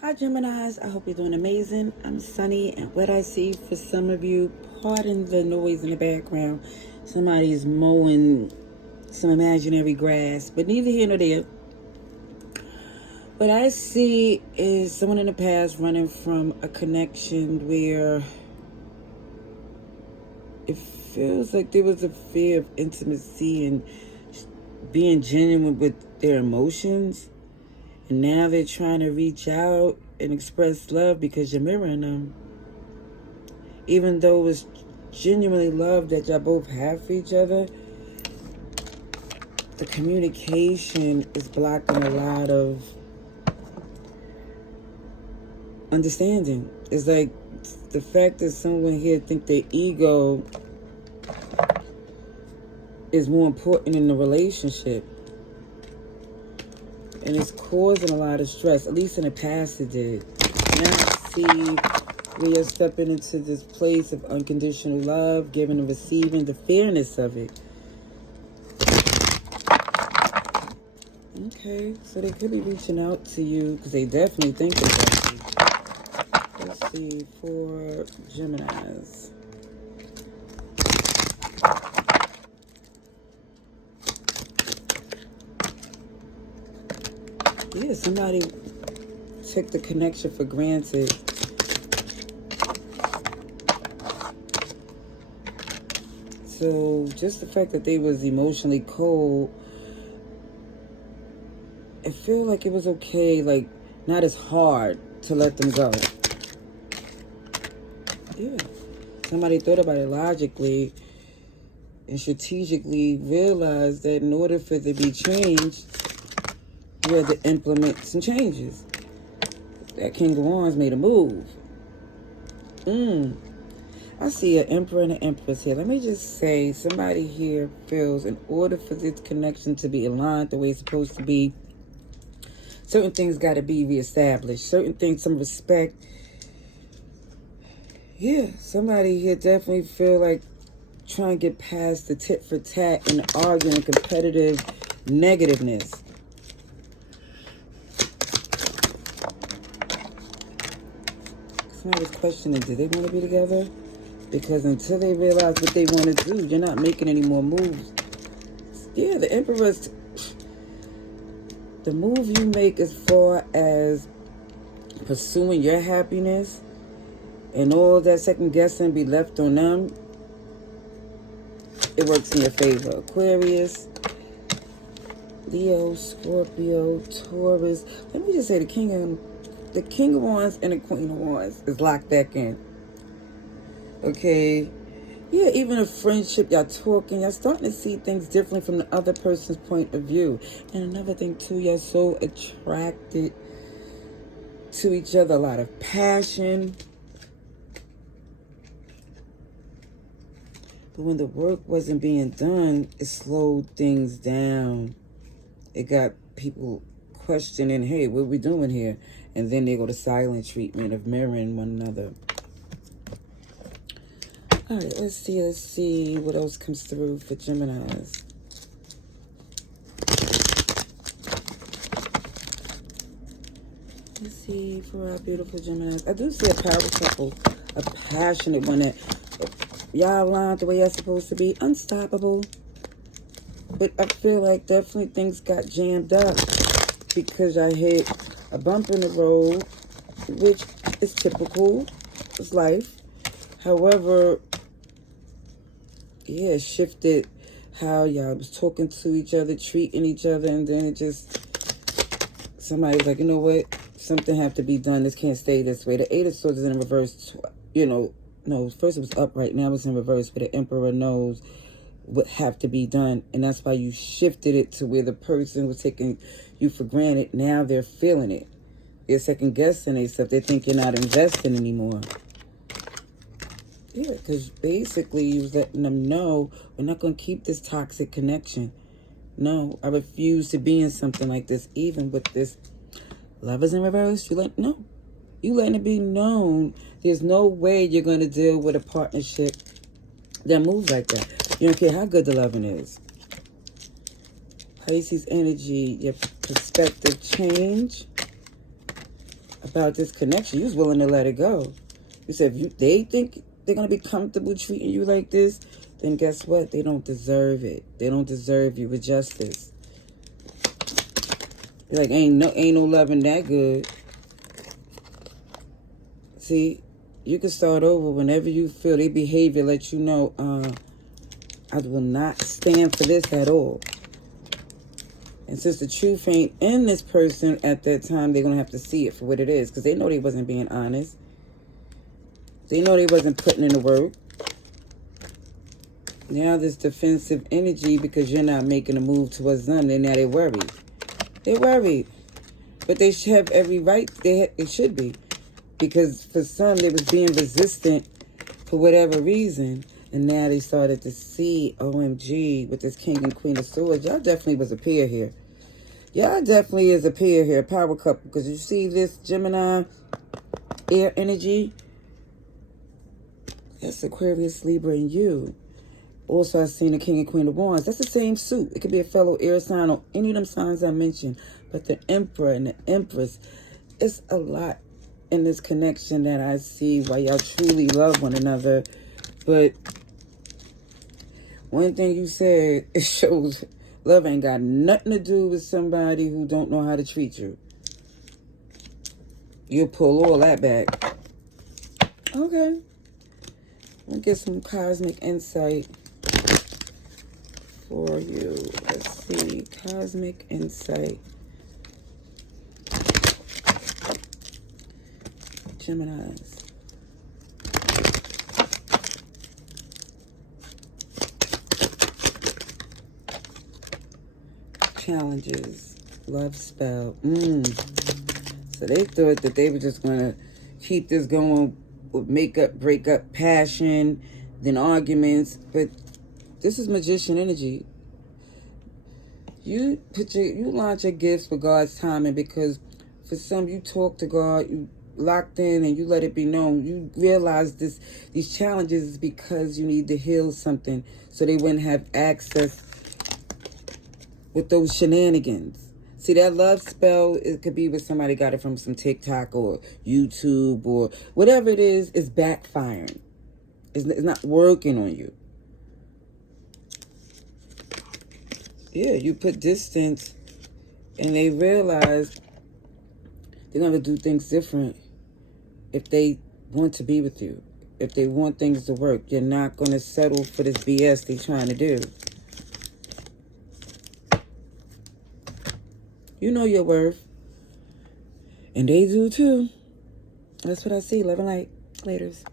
Hi Geminis, I hope you're doing amazing. I'm Sunny, and what I see for some of you, pardon the noise in the background, somebody is mowing some imaginary grass, but neither here nor there. What I see is someone in the past running from a connection where it feels like there was a fear of intimacy and being genuine with their emotions. And now they're trying to reach out and express love because you're mirroring them. Even though it's genuinely love that y'all both have for each other, the communication is blocking a lot of understanding. It's like the fact that someone here think their ego is more important in the relationship. And it's causing a lot of stress. At least in the past it did. Now I see we are stepping into this place of unconditional love, giving and receiving, the fairness of it. Okay, so they could be reaching out to you because they definitely think about you. Let's see, for Geminis. Yeah, somebody took the connection for granted. So just the fact that they was emotionally cold, it feel like it was okay, like not as hard to let them go. Yeah. Somebody thought about it logically and strategically realized that in order for it to be changed, you had to implement some changes. That King of Wands made a move. I see an Emperor and an Empress here. Let me just say, somebody here feels in order for this connection to be aligned the way it's supposed to be, certain things got to be reestablished. Certain things, some respect. Yeah, somebody here definitely feel like trying to get past the tit for tat and the arguing and competitive negativeness. Somebody's questioning, do they want to be together? Because until they realize what they want to do, you're not making any more moves. Yeah, the Emperor's... The move you make as far as pursuing your happiness and all that second guessing be left on them, it works in your favor. Aquarius, Leo, Scorpio, Taurus. Let me just say the King of Wands and the Queen of Wands is locked back in. Okay? Yeah, even a friendship, y'all talking, y'all starting to see things differently from the other person's point of view. And another thing too, y'all so attracted to each other, a lot of passion. But when the work wasn't being done, it slowed things down. It got people questioning, hey, what are we doing here? And then they go to silent treatment of mirroring one another. All right, let's see what else comes through for Geminis. Let's see for our beautiful Geminis. I do see a power couple, a passionate one that y'all aligned the way you're supposed to be, unstoppable. But I feel like definitely things got jammed up because I hit a bump in the road, which is typical. It's life. However, yeah, it shifted how y'all was talking to each other, treating each other, and then it just, somebody's like, you know what? Something have to be done. This can't stay this way. The Eight of Swords is in reverse. No, first it was upright. Now it's in reverse. But the Emperor knows what have to be done. And that's why you shifted it to where the person was taking you for granted. Now they're feeling it. They're second guessing themselves. They think you're not investing anymore. Yeah, because basically you was letting them know, we're not going to keep this toxic connection. No, I refuse to be in something like this, even with this Lovers in reverse. You letting it be known there's no way you're going to deal with a partnership that moves like that. You don't care how good the loving is. Pisces energy, your perspective change. about this connection. You was willing to let it go. You said if they think they're going to be comfortable treating you like this, then guess what? They don't deserve it. They don't deserve you with justice. You're like, ain't no loving that good. See, you can start over whenever you feel their behavior let you know, I will not stand for this at all. And since the truth ain't in this person at that time, they're going to have to see it for what it is. Because they know they wasn't being honest. They know they wasn't putting in the work. Now this defensive energy because you're not making a move towards them. Now they're worried. They're worried. But they should have every right. It should be. Because for some, they was being resistant for whatever reason. And now they started to see, OMG, with this King and Queen of Swords. Y'all definitely was a pair here. Y'all definitely is a pair here, a power couple. Because you see this Gemini air energy? That's Aquarius, Libra, and you. Also, I've seen the King and Queen of Wands. That's the same suit. It could be a fellow air sign or any of them signs I mentioned. But the Emperor and the Empress, it's a lot in this connection that I see why y'all truly love one another. But one thing you said, it shows love ain't got nothing to do with somebody who don't know how to treat you. You'll pull all that back. Okay. We'll get some cosmic insight for you. Let's see. Cosmic insight. Geminis. Challenges. Love spell. So they thought that they were just going to keep this going with makeup, breakup, passion, then arguments. But this is magician energy. You launch your gifts for God's timing, because for some you talk to God, you locked in and you let it be known. You realize these challenges is because you need to heal something so they wouldn't have access with those shenanigans. See, that love spell, it could be with somebody got it from some TikTok or YouTube or whatever it is backfiring. It's not working on you. Yeah, you put distance and they realize they're going to do things different if they want to be with you. If they want things to work, you're not going to settle for this BS they're trying to do. You know your worth. And they do too. That's what I see. Love and light. Laters.